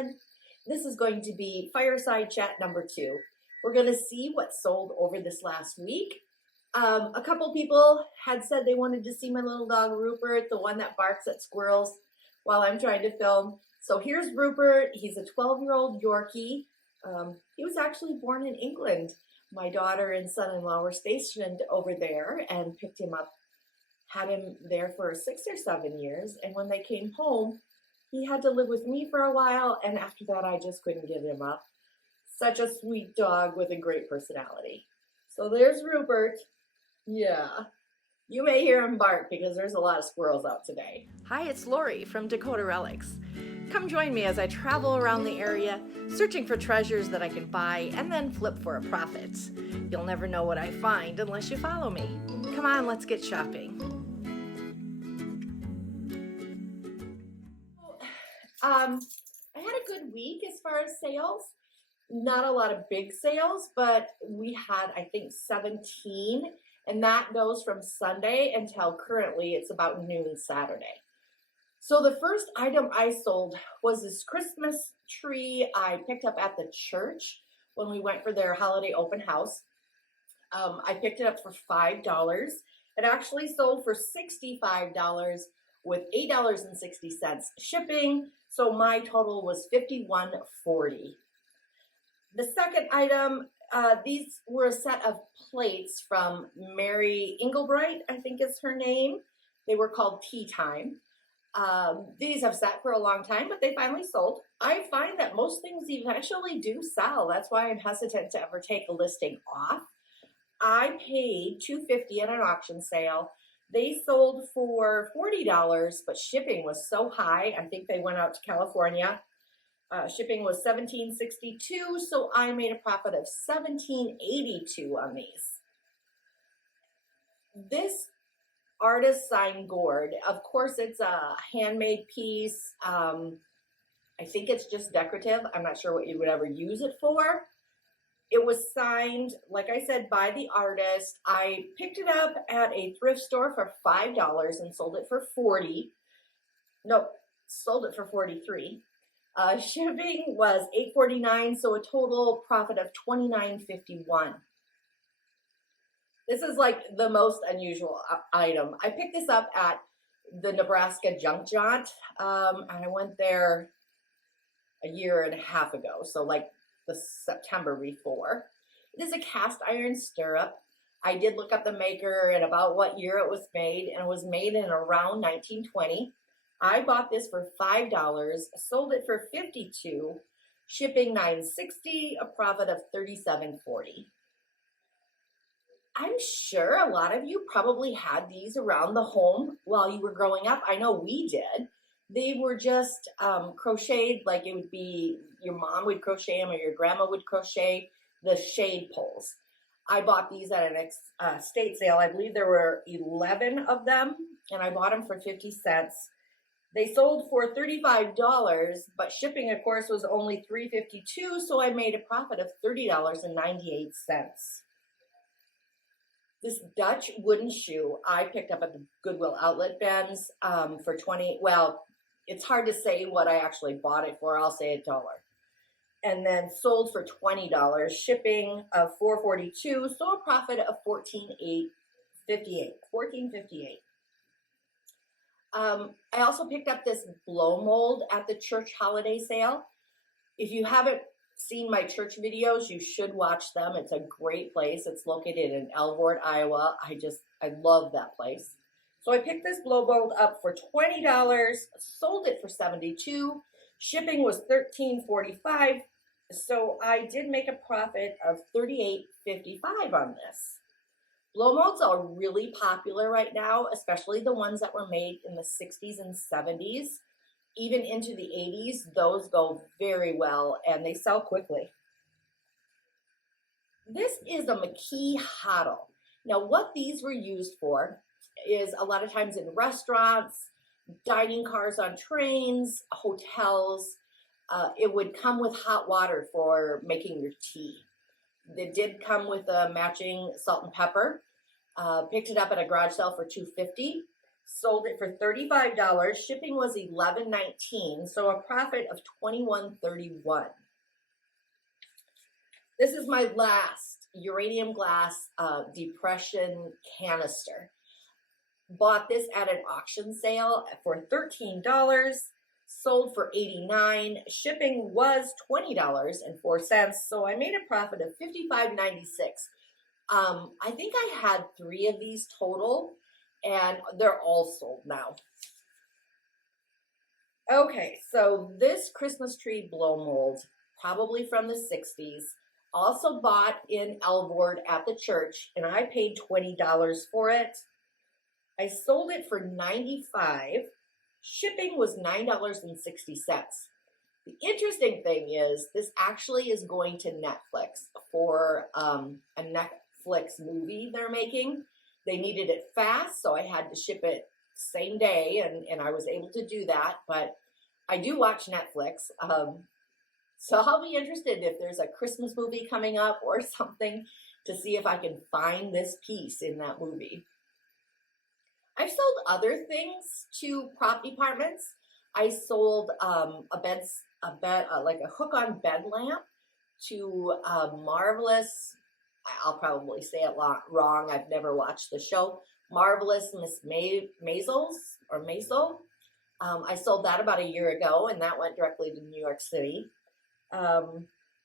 everyone. This is going to be Fireside Chat number 2. We're going to see what sold over this last week. A couple people had said they wanted to see my little dog Rupert, the one that barks at squirrels while I'm trying to film. So here's Rupert. He's a 12-year-old Yorkie. He was actually born in England. My daughter and son-in-law were stationed over there and picked him up, had him there for 6 or 7 years. And when they came home, he had to live with me for a while. And after that, I just couldn't give him up. Such a sweet dog with a great personality. So there's Rupert. Yeah. You may hear him bark because there's a lot of squirrels out today. Hi, it's Lori from Dakota Relics. Come join me as I travel around the area, searching for treasures that I can buy and then flip for a profit. You'll never know what I find unless you follow me. Come on, let's get shopping. I had a good week as far as sales. Not a lot of big sales, but we had, I think, 17. And that goes from Sunday until currently it's about noon Saturday. So the first item I sold was this Christmas tree I picked up at the church when we went for their holiday open house. I picked it up for $5. It actually sold for $65 with $8.60 shipping. So my total was $51.40. The second item, these were a set of plates from Mary Engelbright, I think is her name. They were called Tea Time. These have sat for a long time, but they finally sold. I find that most things eventually do sell. That's why I'm hesitant to ever take a listing off. I paid $2.50 at an auction sale. They sold for $40, but shipping was so high. I think they went out to California. Shipping was $17.62, so I made a profit of $17.82 on these. This artist sign gourd, of course, it's a handmade piece. I think it's just decorative. I'm not sure what you would ever use it for. It was signed, like I said, by the artist. I picked it up at a thrift store for $5 and sold it for $40. No, sold it for $43. Shipping was $8.49, so a total profit of $29.51. This is like the most unusual item. I picked this up at the Nebraska Junk Jaunt, and I went there a year and a half ago, so like the September before. It is a cast iron stirrup. I did look up the maker and about what year it was made, and it was made in around 1920. I bought this for $5, sold it for $52, shipping $9.60, a profit of $37.40. I'm sure a lot of you probably had these around the home while you were growing up. I know we did. They were just crocheted, like it would be your mom would crochet them or your grandma would crochet the shade poles. I bought these at an estate sale. I believe there were 11 of them, and I bought them for 50 cents. They sold for $35, but shipping, of course, was only $3.52, so I made a profit of $30.98. This Dutch wooden shoe I picked up at the Goodwill outlet bins for $20. Well, it's hard to say what I actually bought it for. I'll say $1. And then sold for $20, shipping of $4.42, so a profit of $14.58. I also picked up this blow mold at the church holiday sale. If you haven't seen my church videos, you should watch them. It's a great place. It's located in Elvord, Iowa. I love that place. So I picked this blow mold up for $20, sold it for $72. Shipping was $13.45. So I did make a profit of $38.55 on this. Blow molds are really popular right now, especially the ones that were made in the 60s and 70s. Even into the 80s, those go very well and they sell quickly. This is a McKee Hoddle. Now, what these were used for is a lot of times in restaurants, dining cars on trains, hotels. It would come with hot water for making your tea. They did come with a matching salt and pepper. Picked it up at a garage sale for $2.50. sold it for $35. Shipping was $11.19, so a profit of $21.31. This is my last uranium glass depression canister. Bought this at an auction sale for $13, sold for $89. Shipping was $20.04, so I made a profit of $55.96. I think I had 3 of these total, and they're all sold now. Okay, so this Christmas tree blow mold, probably from the 60s, also bought in Elvord at the church, and I paid $20 for it. I sold it for $95. Shipping was $9.60. The interesting thing is this actually is going to Netflix for a Netflix movie they're making. They needed it fast, so I had to ship it same day, and I was able to do that. But I do watch Netflix, so I'll be interested if there's a Christmas movie coming up or something to see if I can find this piece in that movie. I've sold other things to prop departments. I sold like a hook-on bed lamp to Marvelous. I'll probably say it wrong. I've never watched the show. Marvelous Miss Maisel. I sold that about a year ago, and that went directly to New York City.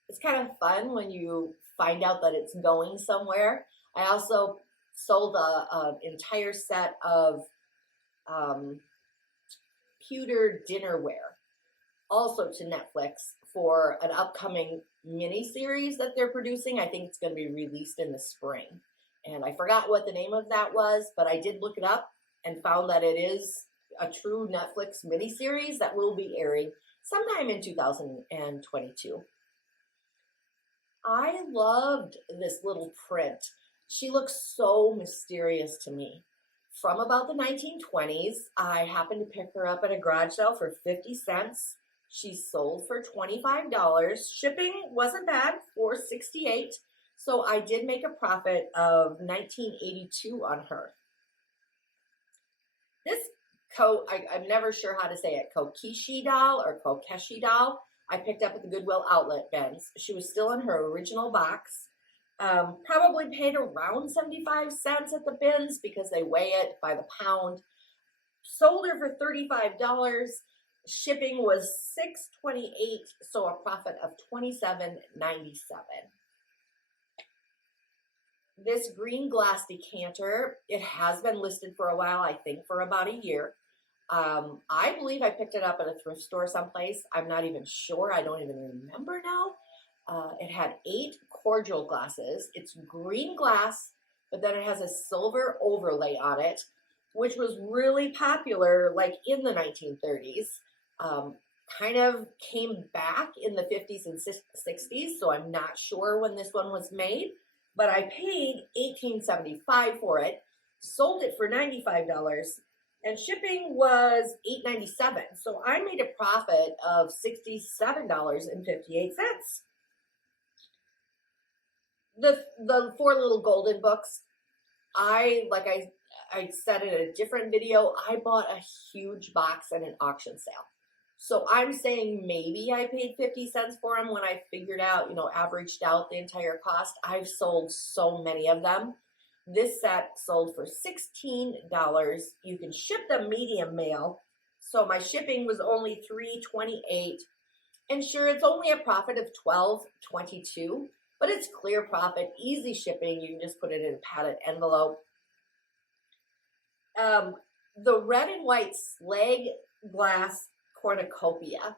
It's kind of fun when you find out that it's going somewhere. I also sold an entire set of pewter dinnerware, also to Netflix for an upcoming mini-series that they're producing. I think it's going to be released in the spring. And I forgot what the name of that was, but I did look it up and found that it is a true Netflix mini-series that will be airing sometime in 2022. I loved this little print. She looks so mysterious to me. From about the 1920s, I happened to pick her up at a garage sale for 50 cents. She sold for $25. Shipping wasn't bad, $4.68. So I did make a profit of $19.82 on her. This I'm never sure how to say it, Kokeshi doll or Kokeshi doll, I picked up at the Goodwill outlet bins. She was still in her original box. Probably paid around 75 cents at the bins because they weigh it by the pound. Sold her for $35. Shipping was $6.28, so a profit of $27.97. This green glass decanter, it has been listed for a while, I think for about a year. I believe I picked it up at a thrift store someplace. I'm not even sure. I don't even remember now. It had 8 cordial glasses. It's green glass, but then it has a silver overlay on it, which was really popular like in the 1930s. Kind of came back in the 50s and 60s, so I'm not sure when this one was made, but I paid $18.75 for it, sold it for $95, and shipping was $8.97. So I made a profit of $67.58. The 4 little golden books, I said in a different video, I bought a huge box at an auction sale. So I'm saying maybe I paid 50 cents for them when I figured out, averaged out the entire cost. I've sold so many of them. This set sold for $16. You can ship them medium mail. So my shipping was only $3.28. And sure, it's only a profit of $12.22, but it's clear profit, easy shipping. You can just put it in a padded envelope. The red and white slag glass cornucopia.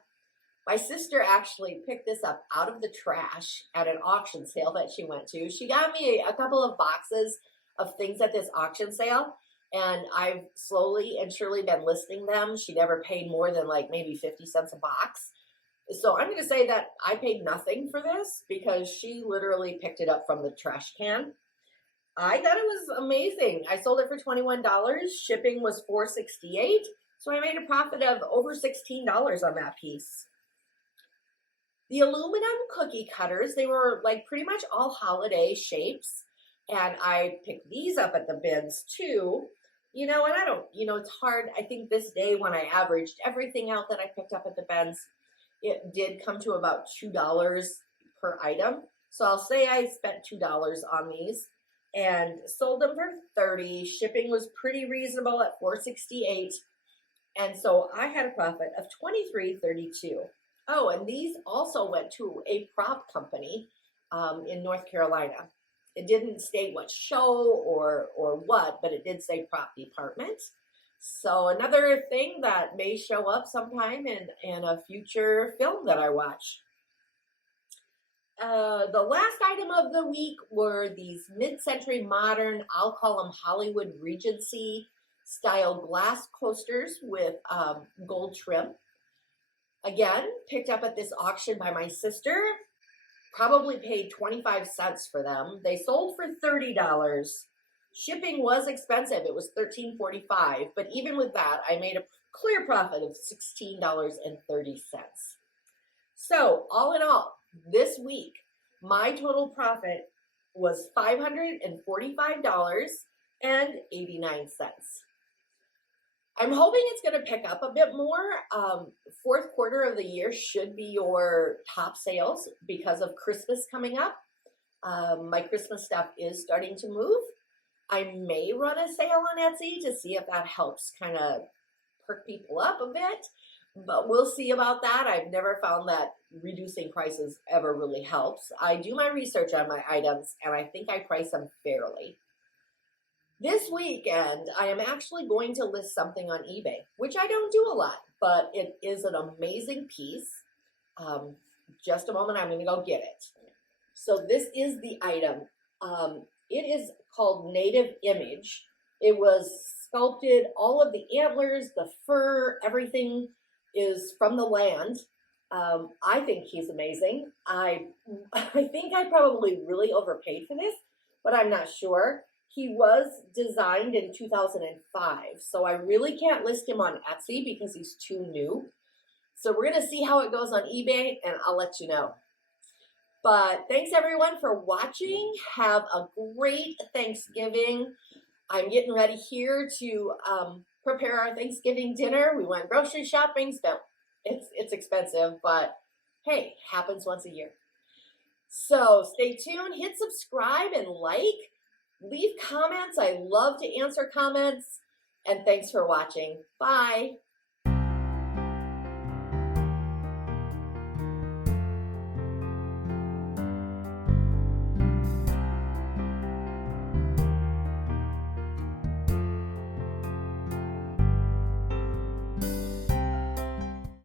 My sister actually picked this up out of the trash at an auction sale that she went to. She got me a couple of boxes of things at this auction sale, and I've slowly and surely been listing them. She never paid more than like maybe 50 cents a box. So I'm going to say that I paid nothing for this because she literally picked it up from the trash can. I thought it was amazing. I sold it for $21. Shipping was $4.68. So I made a profit of over $16 on that piece. The aluminum cookie cutters, they were like pretty much all holiday shapes. And I picked these up at the bins too. and I don't, it's hard. I think this day when I averaged everything out that I picked up at the bins, it did come to about $2 per item. So I'll say I spent $2 on these and sold them for $30. Shipping was pretty reasonable at $4.68. And so I had a profit of $23.32. Oh, and these also went to a prop company in North Carolina. It didn't state what show or what, but it did say prop department. So another thing that may show up sometime in a future film that I watch. The last item of the week were these mid-century modern, I'll call them Hollywood Regency style glass coasters with gold trim. Again, picked up at this auction by my sister. Probably paid 25 cents for them. They sold for $30. Shipping was expensive. It was $13.45, but even with that, I made a clear profit of $16.30. So, all in all, this week, my total profit was $545.89. I'm hoping it's going to pick up a bit more. Fourth quarter of the year should be your top sales because of Christmas coming up. My Christmas stuff is starting to move. I may run a sale on Etsy to see if that helps kind of perk people up a bit, but we'll see about that. I've never found that reducing prices ever really helps. I do my research on my items, and I think I price them fairly. This weekend, I am actually going to list something on eBay, which I don't do a lot, but it is an amazing piece. Just a moment, I'm going to go get it. So this is the item. It is called Native Image. It was sculpted, all of the antlers, the fur, everything is from the land. I think he's amazing. I think I probably really overpaid for this, but I'm not sure. He was designed in 2005, so I really can't list him on Etsy because he's too new. So we're going to see how it goes on eBay, and I'll let you know. But thanks, everyone, for watching. Have a great Thanksgiving. I'm getting ready here to prepare our Thanksgiving dinner. We went grocery shopping, so it's expensive, but hey, happens once a year. So stay tuned, hit subscribe and like. Leave comments. I love to answer comments. And thanks for watching. Bye.